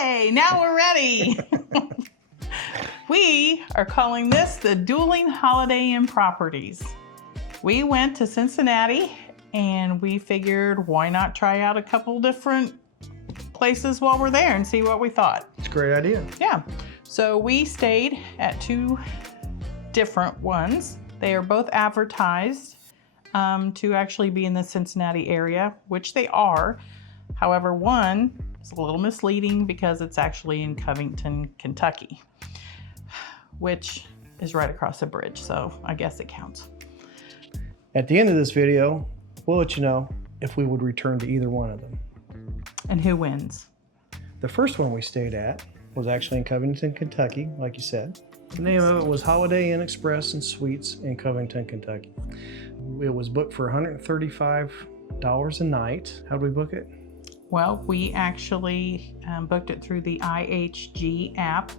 Okay, now we're ready. We are calling this the Dueling Holiday Inn Properties. We went to Cincinnati and we figured why not try out a couple different places while we're there and see what we thought. It's a great idea. Yeah. So we stayed at two different ones. They are both advertised to actually be in the Cincinnati area, which they are. However, one is a little misleading because it's actually in Covington, Kentucky, which is right across the bridge. So I guess it counts. At the end of this video, we'll let you know if we would return to either one of them. And who wins? The first one we stayed at was actually in Covington, Kentucky, like you said. The name of it was Holiday Inn Express and Suites in Covington, Kentucky. It was booked for $135 a night. How did we book it? Well, we actually booked it through the IHG app.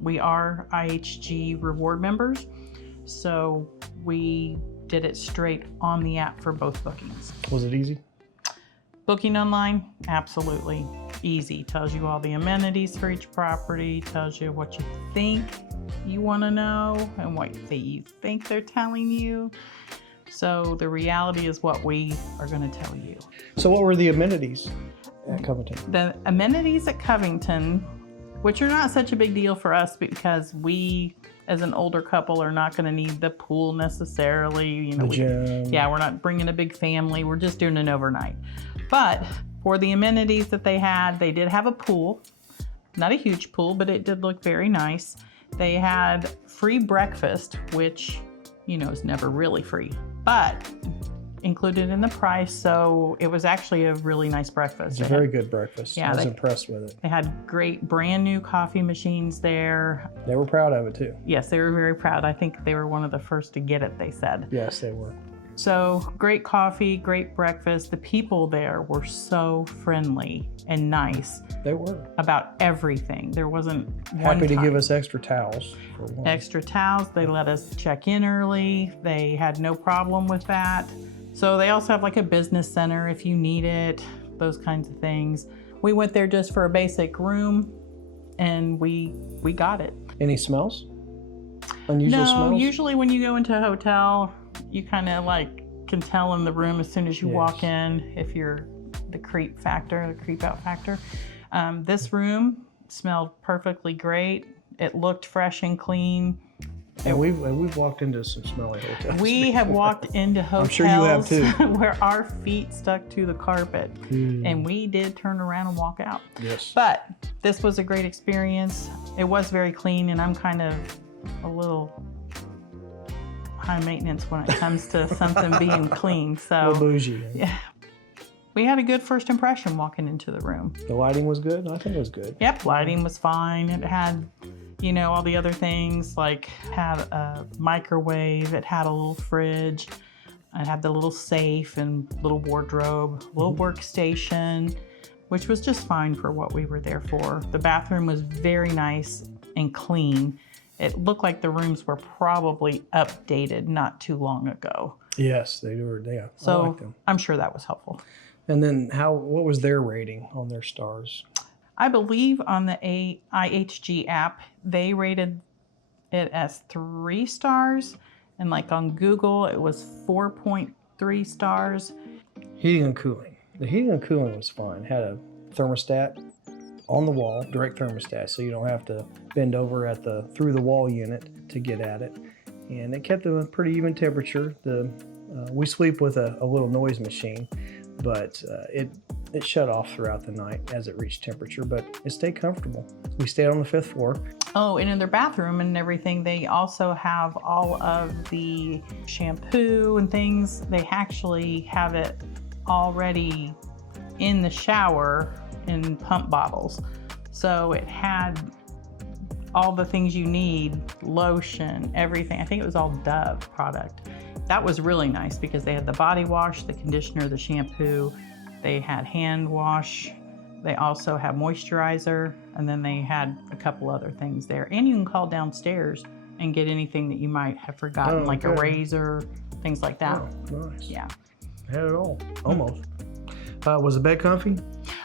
We are IHG reward members, so we did it straight on the app for both bookings. Was it easy? Booking online, absolutely easy. Tells you all the amenities for each property, tells you what you think you want to know and what you think they're telling you. So the reality is what we are going to tell you. So what were the amenities at Covington? The amenities at Covington, which are not such a big deal for us because we, as an older couple, are not going to need the pool necessarily. You know, the gym. Yeah, we're not bringing a big family. We're just doing an overnight. But for the amenities that they had, they did have a pool. Not a huge pool, but it did look very nice. They had free breakfast, which, you know, is never really free, but included in the price. So it was actually a really nice breakfast. It's a very good breakfast. Yeah, I was impressed with it. They had great brand new coffee machines there. They were proud of it too. Yes, they were very proud. I think they were one of the first to get it, they said. Yes, they were. So great coffee, great breakfast. The people there were so friendly and nice. They were. About everything. There wasn't Happy to give us extra towels for one. Extra towels. They let us check in early. They had no problem with that. So they also have like a business center if you need it, those kinds of things. We went there just for a basic room and we got it. Any smells? Unusual smells? No, usually when you go into a hotel, you kind of like can tell in the room as soon as you walk in if you're the creep out factor. This room smelled perfectly great. It looked fresh and clean. And we've walked into some smelly hotels. We have walked into hotels I'm sure you have too. where our feet stuck to the carpet and we did turn around and walk out. Yes. But this was a great experience. It was very clean and I'm kind of a little high maintenance when it comes to something being clean. So bougie. Yeah. We had a good first impression walking into the room. The lighting was good? I think it was good. Yep, lighting was fine. It had, you know, all the other things, like had a microwave, it had a little fridge, it had the little safe and little wardrobe, little workstation, which was just fine for what we were there for. The bathroom was very nice and clean. It looked like the rooms were probably updated not too long ago. Yes, they were. Yeah, so I liked them. I'm sure that was helpful. And then what was their rating on their stars? I believe on the IHG app, they rated it as 3 stars. And like on Google, it was 4.3 stars. Heating and cooling. The heating and cooling was fine. Had a thermostat on the wall, direct thermostat, so you don't have to bend over at through the wall unit to get at it. And it kept a pretty even temperature. We sleep with a little noise machine, but it shut off throughout the night as it reached temperature, but it stayed comfortable. We stayed on the 5th floor. Oh, and in their bathroom and everything, they also have all of the shampoo and things. They actually have it already in the shower in pump bottles. So it had all the things you need, lotion, everything. I think it was all Dove product. That was really nice because they had the body wash, the conditioner, the shampoo. They had hand wash. They also have moisturizer, and then they had a couple other things there. And you can call downstairs and get anything that you might have forgotten, like a razor, things like that. Oh, nice. Yeah. Had it all, almost. Was the bed comfy?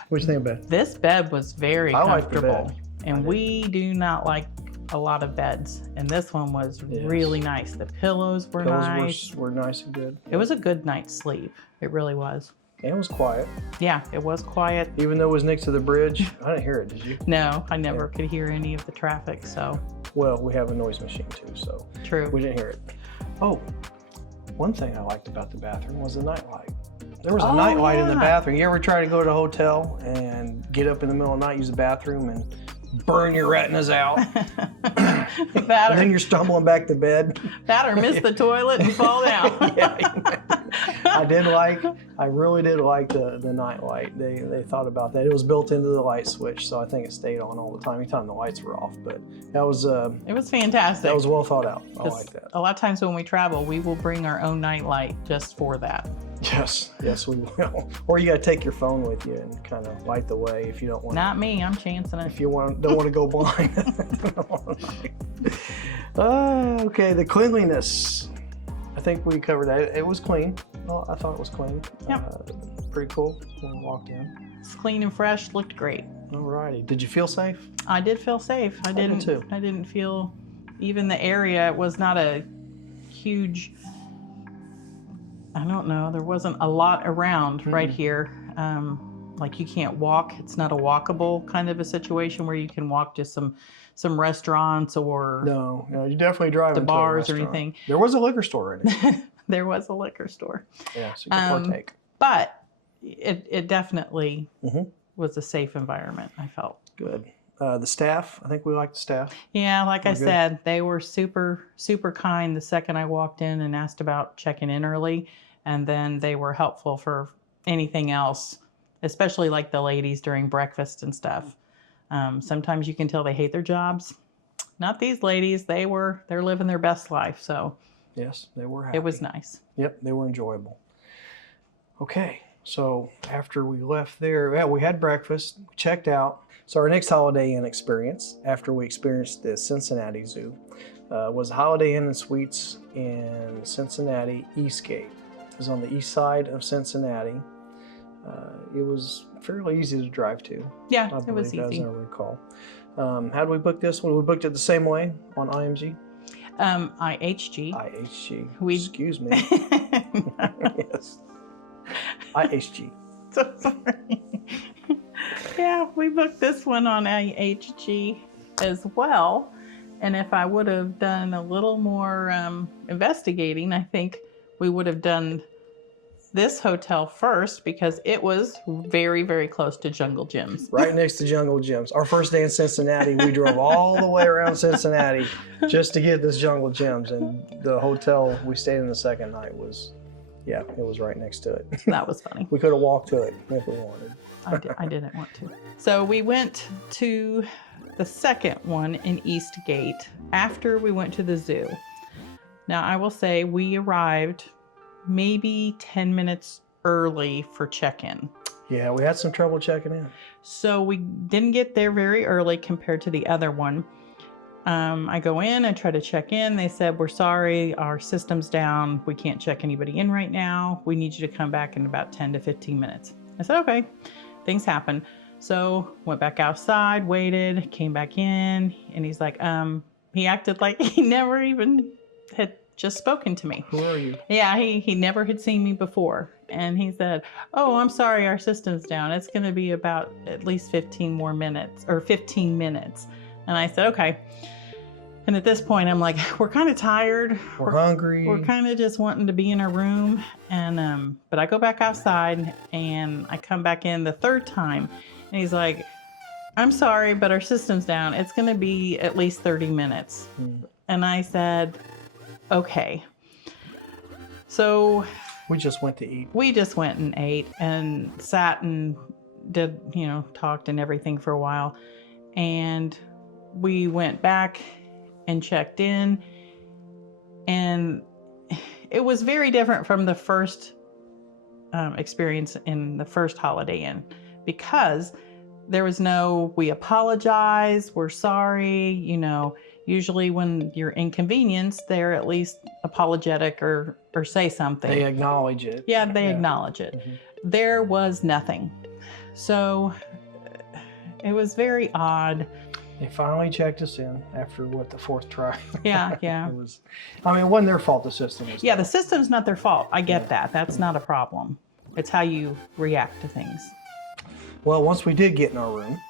What do you think about it? This bed was very I like the comfortable. bed. And we do not like a lot of beds. And this one was really nice. The pillows were nice. Were nice and good. It was a good night's sleep. It really was. And it was quiet. Yeah, it was quiet. Even though it was next to the bridge, I didn't hear it, did you? No, I never could hear any of the traffic, so. Well, we have a noise machine too, so. True. We didn't hear it. Oh, one thing I liked about the bathroom was the nightlight. There was a nightlight in the bathroom. You ever try to go to a hotel and get up in the middle of the night, use the bathroom, and burn your retinas out? And then you're stumbling back to bed. That or miss the toilet and fall down. I really did like the night light. They thought about that. It was built into the light switch, so I think it stayed on all the time, anytime the lights were off. But that was it was fantastic. That was well thought out. I like that. A lot of times when we travel, we will bring our own night light just for that. Yes, we will. Or you got to take your phone with you and kind of light the way if you don't want. Not me. I'm chancing it. If you don't want to go blind. Okay, the cleanliness. I think we covered that. It was clean. Well, I thought it was clean. Yep. Pretty cool when we walked in. It's clean and fresh. Looked great. Alrighty. Did you feel safe? I did feel safe. I did too. I didn't feel, even the area was not a huge, I don't know, there wasn't a lot around right here. Like you can't walk. It's not a walkable kind of a situation where you can walk to some restaurants or no, you definitely drive the into bars a or anything. There was a liquor store in it. There was a liquor store. Yeah, so you can partake. But it definitely was a safe environment, I felt. Good. The staff, I think we liked the staff. Yeah, like I said, they were super, super kind the second I walked in and asked about checking in early. And then they were helpful for anything else, especially like the ladies during breakfast and stuff. Sometimes you can tell they hate their jobs. Not these ladies. They're living their best life. So yes, they were happy. It was nice. Yep, they were enjoyable. Okay, so after we left there, we had breakfast, we checked out. So our next Holiday Inn experience, after we experienced the Cincinnati Zoo, was Holiday Inn and Suites in Cincinnati Eastgate. It was on the east side of Cincinnati. It was fairly easy to drive to. Yeah, it was easy. As I recall. How did we book this one? We booked it the same way on IMG? IHG. IHG. Excuse me. Yes. IHG. So sorry. Yeah, we booked this one on IHG as well. And if I would have done a little more investigating, I think we would have done this hotel first because it was very, very close to Jungle Gyms. Right next to Jungle Gyms. Our first day in Cincinnati, we drove all the way around Cincinnati just to get this Jungle Gyms. And the hotel we stayed in the second night was, yeah, it was right next to it. That was funny. We could have walked to it if we wanted. I didn't want to. So we went to the second one in Eastgate after we went to the zoo. Now, I will say we arrived maybe 10 minutes early for check-in. Yeah, we had some trouble checking in. So we didn't get there very early compared to the other one. I go in and try to check in. They said, we're sorry, our system's down. We can't check anybody in right now. We need you to come back in about 10 to 15 minutes. I said, okay, things happen. So went back outside, waited, came back in, and he's like, he acted like he never even had just spoken to me. Who are you? Yeah, he never had seen me before. And he said, oh, I'm sorry, our system's down. It's going to be about at least 15 more minutes or 15 minutes. And I said, okay. And at this point, I'm like, we're kind of tired. We're hungry. We're kind of just wanting to be in our room. And, but I go back outside and I come back in the third time. And he's like, I'm sorry, but our system's down. It's going to be at least 30 minutes. And I said, okay. So we just went to eat. We just went and ate and sat and did, talked and everything for a while. And we went back and checked in. And it was very different from the first experience in the first Holiday Inn because there was no, we apologize, we're sorry, usually when you're inconvenienced, they're at least apologetic or say something. They acknowledge it. Yeah, they acknowledge it. there was nothing. So it was very odd. They finally checked us in after what, the 4th try. Yeah, yeah. It wasn't their fault, the system was. Yeah, the system's not their fault. I get that. That's not a problem. It's how you react to things. Well, once we did get in our room,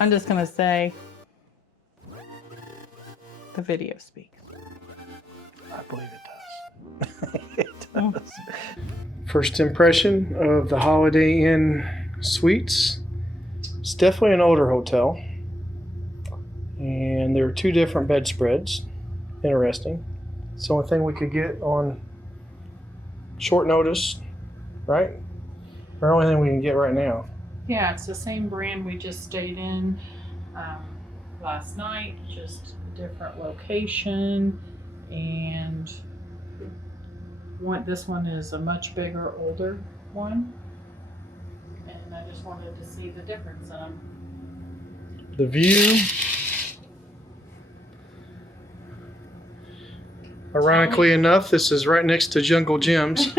I'm just gonna say, the video speaks. I believe it does. It does. First impression of the Holiday Inn Suites. It's definitely an older hotel. And there are 2 different bedspreads. Interesting. It's the only thing we could get on short notice, right? Or the only thing we can get right now. Yeah, it's the same brand we just stayed in last night, just a different location. And this one is a much bigger, older one. And I just wanted to see the difference in them. The view. Ironically enough, this is right next to Jungle Gyms,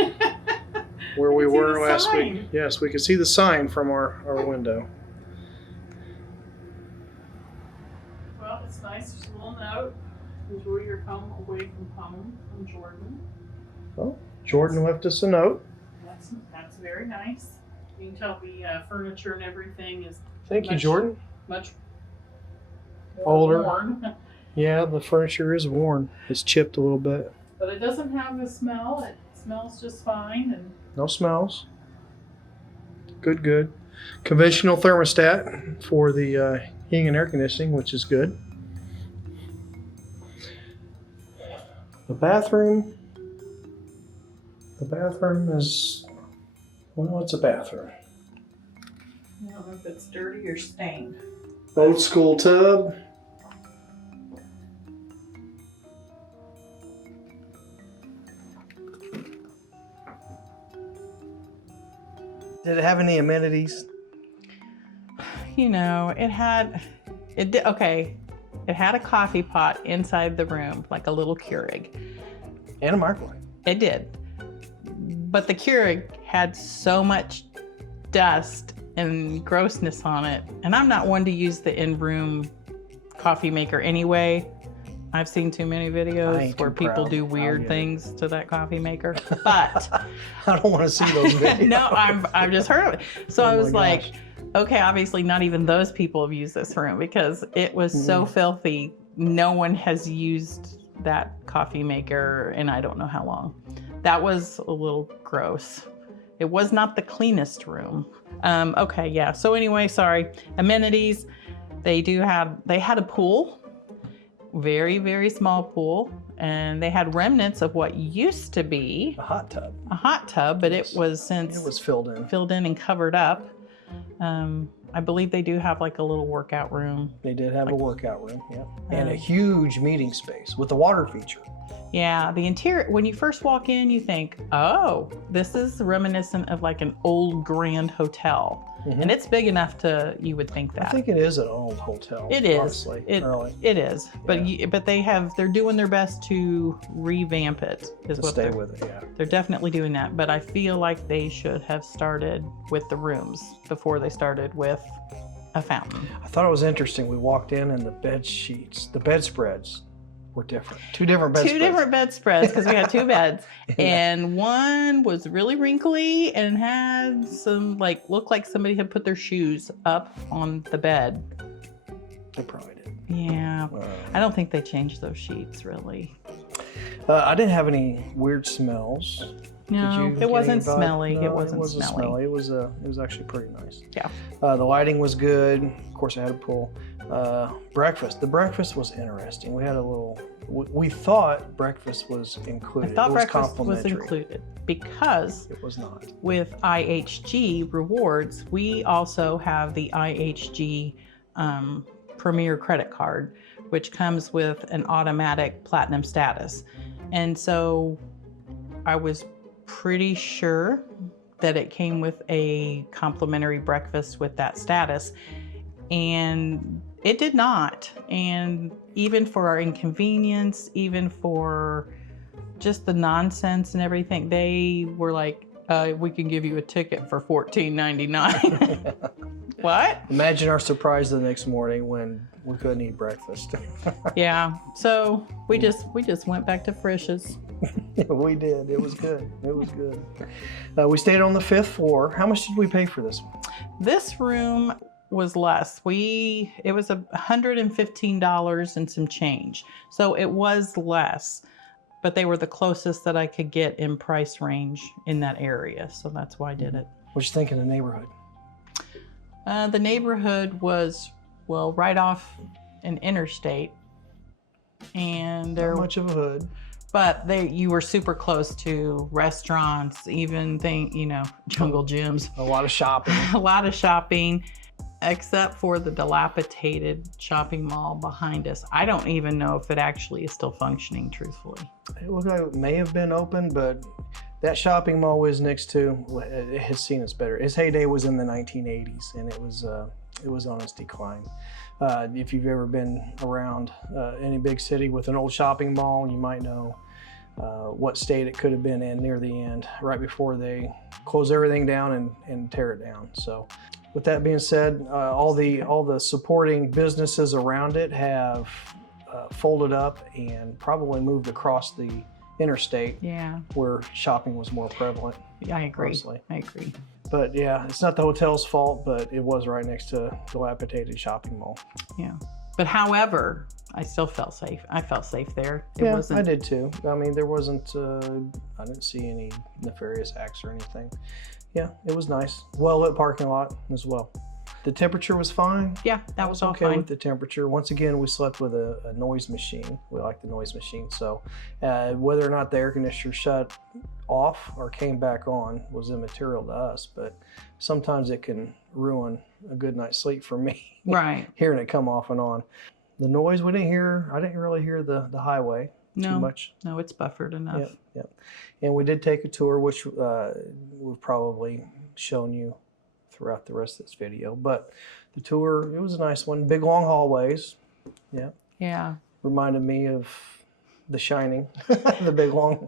where we were last week. Yes, we could see the sign from our window. Well, it's nice. Just a little note. Enjoy your home away from home from Jordan. Well, Jordan left us a note. That's very nice. You can tell the furniture and everything is. Thank you, Jordan. Much older. Worn. Yeah, the furniture is worn. It's chipped a little bit. But it doesn't have a smell. It smells just fine. And no smells. Good, good. Conventional thermostat for the heating and air conditioning, which is good. The bathroom. The bathroom is, well, it's a bathroom. I don't know if it's dirty or stained. Old school tub. Did it have any amenities? You know, it had a coffee pot inside the room, like a little Keurig. And a microwave. It did. But the Keurig had so much dust and grossness on it. And I'm not one to use the in-room coffee maker anyway. I've seen too many videos where people do weird things to that coffee maker. But I don't want to see those videos. No, I've just heard of it. So I was like, okay, obviously not even those people have used this room because it was so filthy. No one has used that coffee maker in I don't know how long. That was a little gross. It was not the cleanest room. Okay, yeah. So anyway, sorry. Amenities. They had a pool. Very, very small pool, and they had remnants of what used to be a hot tub. A hot tub, but it was filled in and covered up. I believe they do have like a little workout room. They did have a workout room, yeah, and a huge meeting space with the water feature. Yeah, the interior, when you first walk in, you think, oh, this is reminiscent of like an old grand hotel. And it's big enough you would think that. I think it is an old hotel. It is. Honestly, it is. But but they're doing their best to revamp it. Stay with it, yeah. They're definitely doing that. But I feel like they should have started with the rooms before they started with a fountain. I thought it was interesting. We walked in and the bedspreads were different. Two different bedspreads because we had 2 beds. And one was really wrinkly and had some looked like somebody had put their shoes up on the bed. They probably did. Yeah. I don't think they changed those sheets really. I didn't have any weird smells. No, it wasn't smelly. No, it wasn't smelly. It was actually pretty nice. Yeah. The lighting was good. Of course, I had a pool. Breakfast. The breakfast was interesting. We had a little. We thought breakfast was included. I thought it was breakfast was included because it was not. With IHG rewards, we also have the IHG Premier credit card, which comes with an automatic platinum status, and so I was pretty sure that it came with a complimentary breakfast with that status, and it did not. And even for our inconvenience, even for just the nonsense and everything, they were like, We can give you a ticket for $14.99. What? Imagine our surprise the next morning when we couldn't eat breakfast. Yeah. So we just went back to Frisch's. We did. It was good. It was good. We stayed on the 5th floor. How much did we pay for this one? This room was less. It was $115 and some change. So it was less, but they were the closest that I could get in price range in that area. So that's why I did it. What you think of the neighborhood? The neighborhood was, well, right off an interstate, and there Not much of a hood. But you were super close to restaurants, even jungle gyms. A lot of shopping. A lot of shopping, except for the dilapidated shopping mall behind us. I don't even know if it actually is still functioning, truthfully. It looked like it may have been open, but that shopping mall was next to, it has seen its better. Its heyday was in the 1980s, and it was on its decline. If you've ever been around any big city with an old shopping mall, you might know what state it could have been in near the end, right before they close everything down and tear it down. So with that being said, all the supporting businesses around it have folded up and probably moved across the interstate, where shopping was more prevalent. Yeah, I agree. Personally. I agree. But yeah, it's not the hotel's fault, but it was right next to a dilapidated shopping mall. Yeah. But however, I still felt safe. I felt safe there. I did too. I mean, there wasn't, I didn't see any nefarious acts or anything. Yeah, it was nice. Well-lit parking lot as well. The temperature was fine. Yeah, that was all okay fine. With the temperature. Once again, we slept with a noise machine. We like the noise machine. So whether or not the air conditioner shut off or came back on was immaterial to us, but sometimes it can ruin a good night's sleep for me. Right. Hearing it come off and on. The noise I didn't really hear the highway too much. No, it's buffered enough. Yep. And we did take a tour, which we've probably shown you throughout the rest of this video, but the tour, it was a nice one. Big long hallways. Yeah. Reminded me of The Shining. The big long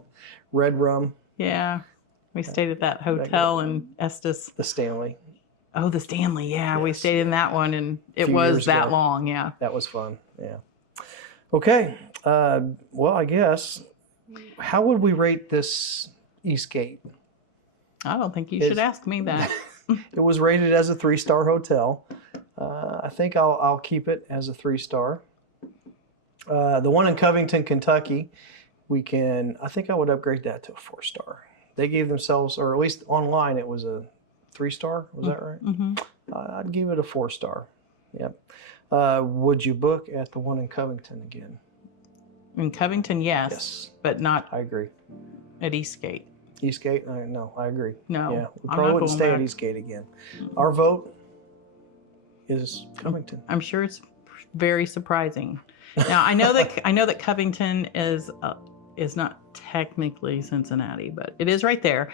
red room. Yeah. We stayed at that hotel in Estes. The Stanley. Oh, the Stanley. Yeah. Yes. We stayed in that one, and it was that long. Yeah. That was fun. Yeah. Okay. Well, I guess, how would we rate this Eastgate? I don't think you should ask me that. It was rated as a 3-star hotel. I think I'll keep it as a 3-star. The one in Covington, Kentucky, I think I would upgrade that to a 4-star. They gave themselves, or at least online, it was a 3-star. Was that right? Mm-hmm. I'd give it a 4-star. Yep. Would you book at the one in Covington again? In Covington, yes. But not I agree. at Eastgate. Eastgate? No, I agree. No, yeah, we I'm probably not wouldn't going stay back. at Eastgate again. Our vote is Covington. I'm sure it's very surprising. Now I know that Covington is not technically Cincinnati, but it is right there.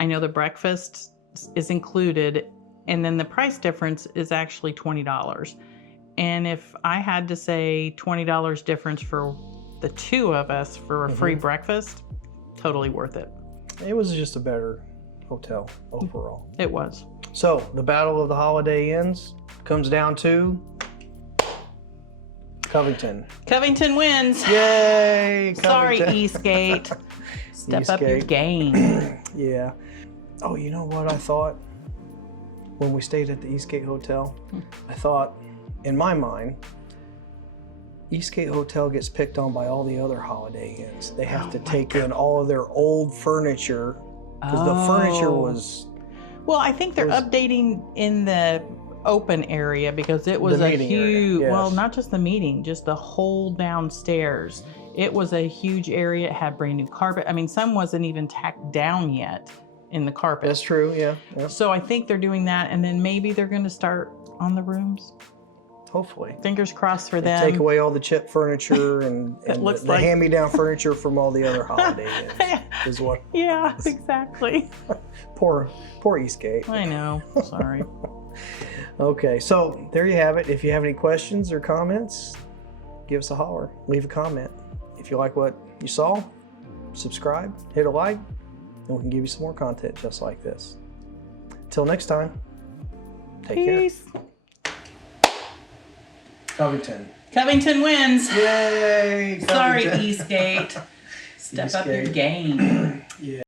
I know the breakfast is included, and then the price difference is actually $20. And if I had to say $20 difference for the two of us for a free breakfast, totally worth it. It was just a better hotel overall. It was. So the Battle of the Holiday Inns comes down to Covington. Covington wins. Yay! Sorry, Covington. Eastgate. Step up your Eastgate. game. Yeah. Oh, you know what I thought when we stayed at the Eastgate Hotel? I thought, in my mind, Eastgate Hotel gets picked on by all the other Holiday Inns. They have to take in all of their old furniture because the furniture was... Well, I think they're updating in the open area because it was a huge, well, not just the meeting, just the whole downstairs. It was a huge area. It had brand new carpet. I mean, some wasn't even tacked down yet in the carpet. That's true, yeah. So I think they're doing that, and then maybe they're going to start on the rooms. Hopefully. Fingers crossed for them. Take away all the chip furniture and the hand-me-down furniture from all the other Holiday Inns. Is what? Yeah, exactly. Poor Eastgate. I know. Sorry. Okay, so there you have it. If you have any questions or comments, give us a holler. Leave a comment. If you like what you saw, subscribe, hit a like, and and we can give you some more content just like this. Until next time, take Peace. care. Covington. Covington wins. Yay! Sorry, Covington. Eastgate. Step up your Eastgate. game. Yeah.